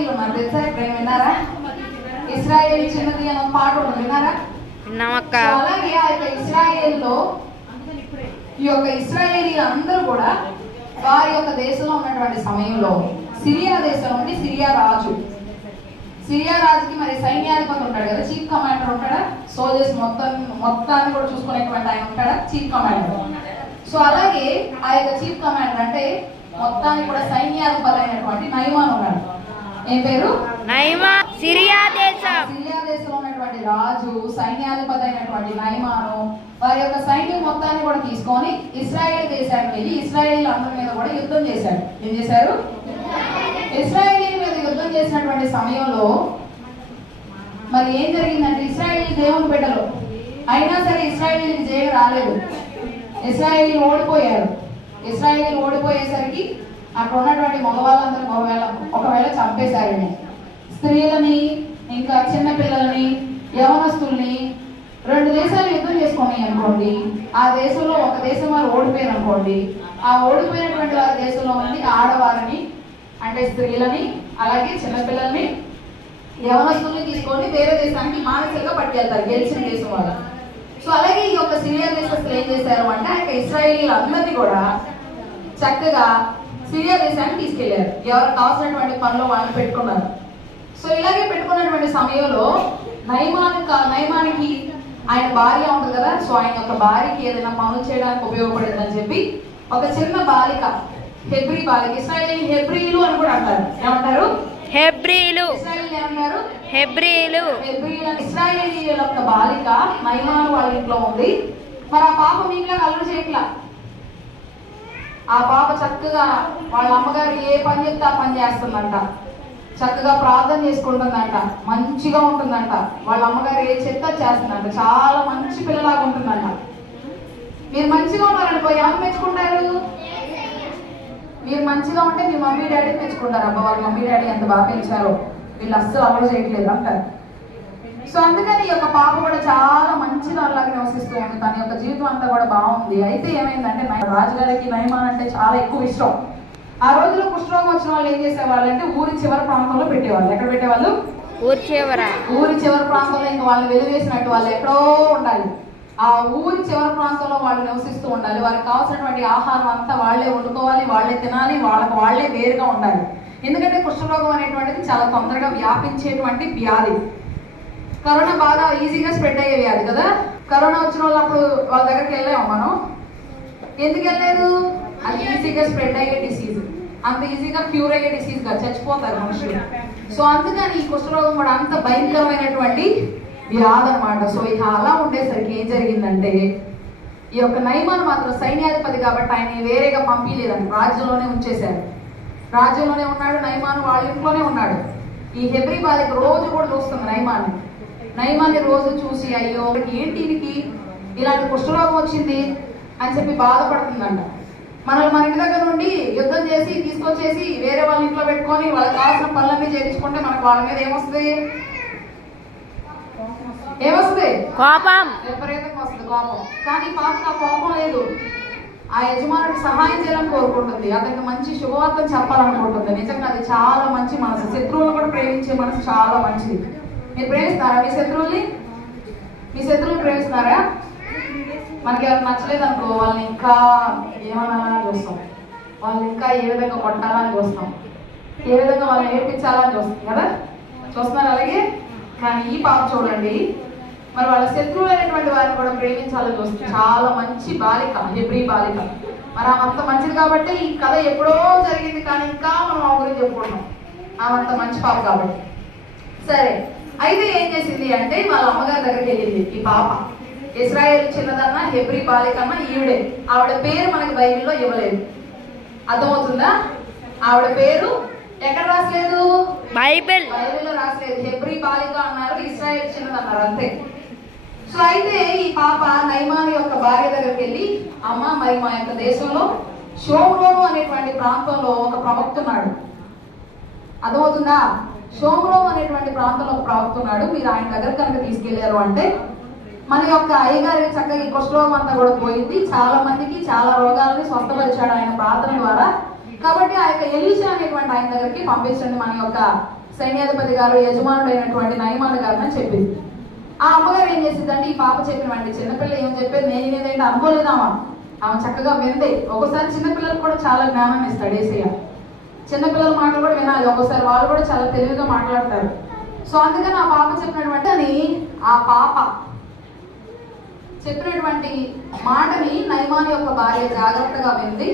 Israel ఉన్నారు తెలుసా? ఎప్పుడైనా విన్నారా? ఇస్రాయేల్ చిన్నది అని ఒక పాట ఉంది, విన్నారా? అలాగే ఆ యొక్క ఇస్రాయేల్లో ఈ యొక్క ఇస్రాయేలీలు అందరూ కూడా వారి యొక్క దేశంలో ఉన్నటువంటి సమయంలో సిరియా దేశం నుండి సిరియా రాజుకి మరి సైన్యాధిపతి ఉంటాడు కదా, చీఫ్ కమాండర్ ఉంటాడా, సోల్జర్స్ మొత్తాన్ని కూడా చూసుకునేటువంటి ఆయన ఉంటాడా, చీఫ్ కమాండర్. సో అలాగే ఆ యొక్క చీఫ్ కమాండర్ అంటే మొత్తానికి కూడా సైన్యాధిపతి అయినటువంటి నయమాన్ ఉన్నాడు. ఏం పేరు? నయమాన్. సిరియా దేశంలో ఉన్నటువంటి రాజు సైన్యాధిపతి అయినటువంటి నయమాను వారి యొక్క సైన్యం మొత్తాన్ని కూడా తీసుకొని ఇస్రాయేల్ దేశానికి వెళ్ళి ఇస్రాయేల్ అందరి మీద కూడా యుద్ధం చేశాడు. ఏం చేశారు? ఇస్రాయేల్ మీద యుద్ధం చేసినటువంటి సమయంలో మరి ఏం జరిగిందంటే ఇస్రాయేల్ దేవుని బిడ్డలు అయినా సరే ఇస్రాయేల్కి జయం రాలేదు. ఇస్రాయేల్ ఓడిపోయారు. ఇస్రాయేల్ ఓడిపోయేసరికి అక్కడ ఉన్నటువంటి మగవాళ్ళందరూ ఒకవేళ చంపేశారని, స్త్రీలని ఇంకా చిన్నపిల్లలని యవనస్తుల్ని 2 దేశాలు యుద్ధం చేసుకుని అనుకోండి, ఆ దేశంలో ఒక దేశం వారు ఓడిపోయారు అనుకోండి, ఆ ఓడిపోయినటువంటి వారి దేశంలో ఉండి ఆడవారిని అంటే స్త్రీలని అలాగే చిన్నపిల్లల్ని యవనస్తుల్ని తీసుకొని వేరే దేశానికి మానసికంగా పట్టుకెళ్తారు గెలిచిన దేశం వాళ్ళు. సో అలాగే ఈ యొక్క సిరియా దేశస్తులు ఏం చేశారు అంటే ఆ యొక్క ఇస్రాయేలీలు అందరినీ కూడా చక్కగా సిరియా దేశానికి తీసుకెళ్లారు. ఎవరికి కావాల్సినటువంటి పనులు వాళ్ళని పెట్టుకున్నారు. సో ఇలాగే పెట్టుకున్నటువంటి సమయంలో నయమానికి ఆయన భార్య ఉంటుంది కదా, సో ఆయన యొక్క భార్యకి ఏదైనా పనులు చేయడానికి ఉపయోగపడిందని చెప్పి ఒక చిన్న బాలిక, హెబ్రీ బాలిక, ఇస్రాయేల్ హెబ్రీలు అని కూడా అంటారు. ఏమంటారు? హెబ్రీలు. ఇస్రాయేలీల యొక్క బాలిక నయమాను వాళ్ళ ఇంట్లో ఉంది. మరి ఆ పాప మీకులా అల్లరి చేయట్లా. ఆ పాప చక్కగా వాళ్ళ అమ్మగారు ఏ పని చెప్తే ఆ పని చేస్తుందంట, చక్కగా ప్రార్థన చేసుకుంటుందంట, మంచిగా ఉంటుందంట. వాళ్ళ అమ్మగారు ఏ చెత్త చేస్తుందంట, చాలా మంచి పిల్లలాగా ఉంటుందంట. మీరు మంచిగా ఉన్నారనుకో ఎవరు మెచ్చుకుంటారు? మీరు మంచిగా ఉంటే మీ మమ్మీ డాడీ మెచ్చుకుంటారు. అబ్బా వాళ్ళ మమ్మీ డాడీ ఎంత బాగా పెంచారో, వీళ్ళు అస్సలు అమలు చేయట్లేదు అంటారు. సో అందుకని ఈ యొక్క పాప కూడా చాలా మంచిగా అలాగే నివసిస్తూ ఉంది. తన యొక్క జీవితం అంతా కూడా బాగుంది. అయితే ఏమైందంటే రాజుగారికి నయమాన్ అంటే చాలా ఎక్కువ ఇష్టం. ఆ రోజులో కుష్ఠరోగం వచ్చిన వాళ్ళు ఏం చేసేవాళ్ళు అంటే ఊరి చివరి ప్రాంతంలో పెట్టేవాళ్ళు. ఎక్కడ పెట్టేవాళ్ళు? ఊరి చివరి ప్రాంతంలో. ఇంకా వాళ్ళు వెలివేసినట్టు వాళ్ళు ఎక్కడో ఉండాలి. ఆ ఊరి చివరి ప్రాంతంలో వాళ్ళు నివసిస్తూ ఉండాలి. వారికి కావాల్సినటువంటి ఆహారం అంతా వాళ్లే వండుకోవాలి, వాళ్లే తినాలి, వాళ్లే వేరుగా ఉండాలి. ఎందుకంటే కుష్ఠరోగం అనేటువంటిది చాలా తొందరగా వ్యాపించేటువంటి వ్యాధి. కరోనా బాగా ఈజీగా స్ప్రెడ్ అయ్యే వ్యాధి కదా. కరోనా వచ్చిన వాళ్ళు అప్పుడు వాళ్ళ దగ్గరికి వెళ్ళాము మనం. ఎందుకు వెళ్ళలేదు? అది ఈజీగా స్ప్రెడ్ అయ్యే డిసీజ్, అంత ఈజీగా క్యూర్ అయ్యే డిసీజ్ గా చచ్చిపోతారు మనుషులు. సో అందుకని ఈ కుష్ఠరోగం కూడా అంత భయంకరమైనటువంటి వ్యాధి అనమాట. సో ఇది అలా ఉండేసరికి ఏం జరిగిందంటే ఈ యొక్క నయమాన్ మాత్రం సైన్యాధిపతి కాబట్టి ఆయన వేరేగా పంపించలేదండి, రాజ్యంలోనే ఉంచేశారు. రాజ్యంలోనే ఉన్నాడు నయమాన్, వాళ్ళ ఇంట్లోనే ఉన్నాడు. ఈ హెబ్రీ బాలిక రోజు కూడా చూస్తుంది నయమాన్ని రోజు చూసి అయ్యో ఏంటి దీనికి ఇలాంటి కుష్ఠరోగం వచ్చింది అని చెప్పి బాధపడుతుందంట. మన ఇంటి దగ్గర నుండి యుద్ధం చేసి తీసుకొచ్చేసి వేరే వాళ్ళ ఇంట్లో పెట్టుకొని వాళ్ళకి కావాల్సిన పనులన్నీ చేయించుకుంటే మనకు వాళ్ళ మీద ఏమొస్తుంది? కోపం. విపరీతంగా వస్తుంది కోపం. కానీ పాపకు ఆ కోపం లేదు. ఆ యజమానుడికి సహాయం చేయాలని కోరుకుంటుంది, అతనికి మంచి శుభవార్తను చెప్పాలనుకుంటుంది. నిజంగా అది చాలా మంచి మనసు. శత్రువులను కూడా ప్రేమించే మనసు చాలా మంచిది. మీరు ప్రేమిస్తున్నారా మీ శత్రువులు ప్రేమిస్తున్నారా? మనకి ఎవరు నచ్చలేదు అనుకో వాళ్ళని ఇంకా ఏమనాలని చూస్తాం, వాళ్ళని ఇంకా ఏ విధంగా కొట్టాలని చూస్తాం, ఏ విధంగా వాళ్ళని ఏర్పించాలని చూస్తాం కదా, చూస్తున్నారు అలాగే. కానీ ఈ పాప చూడండి, మరి వాళ్ళ శత్రువులు అయినటువంటి వారిని కూడా ప్రేమించాలని చూస్తుంది. చాలా మంచి బాలిక, హెబ్రీ బాలిక. మరి ఆమంత మంచిది కాబట్టి ఈ కథ ఎప్పుడో జరిగింది, కానీ ఇంకా మనం ఆ గురించి చెప్పుకుంటున్నాం. ఆమంత మంచి పాప కాబట్టి. సరే, అయితే ఏం చేసింది అంటే వాళ్ళ అమ్మగారి దగ్గరికి వెళ్ళింది ఈ పాప. ఇశ్రాయేలు చిన్నదన్నా హెబ్రీ బాలికన్నా ఈవిడే. ఆవిడ పేరు మనకి బైబిల్లో ఇవ్వలేదు, అర్థమవుతుందా? ఆవిడ పేరు ఎక్కడ రాసలేదు? బైబిల్లో రాసలేదు. హెబ్రీ బాలిక అన్నారు, ఇశ్రాయేలు చిన్నదన్నారు, అంతే. సో అయితే ఈ పాప నయమాను యొక్క భార్య దగ్గరికి వెళ్ళి, అమ్మ మరి మా యొక్క దేశంలో షోమ్రోను అనేటువంటి ప్రాంతంలో ఒక ప్రవక్త ఉన్నాడు, అర్థమవుతుందా? షోమ్రోను అనేటువంటి ప్రాంతంలో ఒక ప్రవక్త ఉన్నాడు, మీరు ఆయన దగ్గర కనుక తీసుకెళ్లారు అంటే మన యొక్క అయ్యగారి చక్కగా ఈ కుష్ఠరోగం అంతా కూడా పోయింది, చాలా మందికి చాలా రోగాలని స్వస్థపరిచాడు ఆయన ప్రార్థన ద్వారా. కాబట్టి ఆ యొక్క ఎలీషా అనేటువంటి ఆయన దగ్గరికి పంపించండి, మన యొక్క సైన్యాధిపతి గారు యజమానుడు అయినటువంటి నయమాను గారు అని చెప్పింది. ఆ అమ్మగారు ఏం చేసిందంటే ఈ పాప చెప్పినవండి చిన్నపిల్ల ఏం చెప్పేది నేను ఇదేంటి అనుకోలేదామా, ఆమె చక్కగా వింది. ఒకసారి చిన్నపిల్లలకు కూడా చాలా జ్ఞానం ఇస్తాడు యేసయ్య. చిన్నపిల్లల మాటలు కూడా వినాలి, ఒక్కోసారి వాళ్ళు కూడా చాలా తెలివిగా మాట్లాడతారు. సో అందుకని ఆ పాప చెప్పినటువంటి ఆ పాప చెప్పినటువంటి మాటని నయమాను యొక్క భార్య జాగ్రత్తగా వింది.